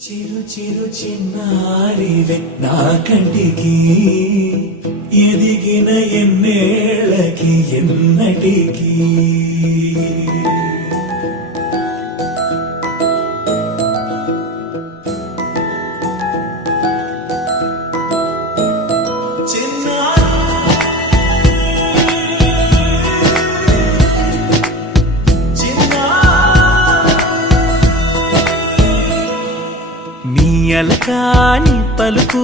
చిరు చిరు చిన్నారివే నా కంటికి ఎదిగిన ఎన్నేళ్ళకి ఎన్నటికి అలకాని పలుకు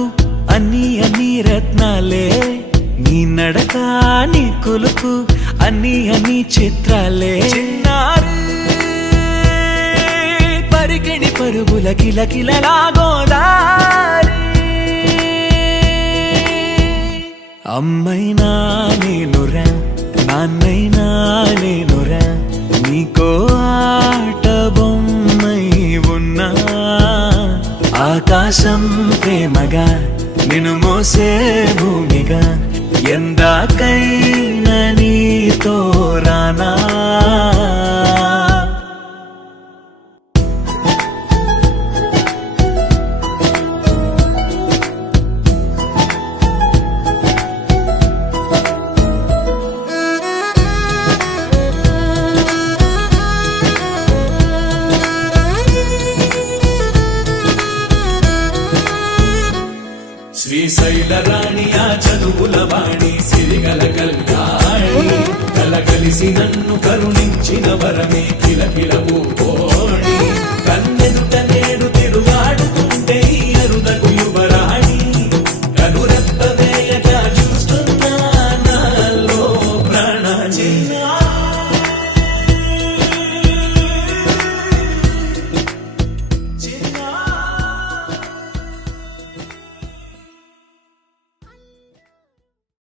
అన్ని అన్ని రత్నాలే నీ నడక నీ కులుకు అన్ని అన్ని చిత్రాలే చిన్నారు పరికిణి పరుగుల కిలకిలలా గోదారి అమ్మైనా నేనురా నాన్నైనా నేనురా నీకో ఆట బొమ్మై ఉన్నా ఆకాశం ప్రేమగా నిన్ను మోసే భూమిగా ఎందాకైనా నీతో రానా శ్రీశైల రాణి ఆ చదువుల వాణి సిరిగల కళ్యాణి కలగలిసి నన్ను కరుణ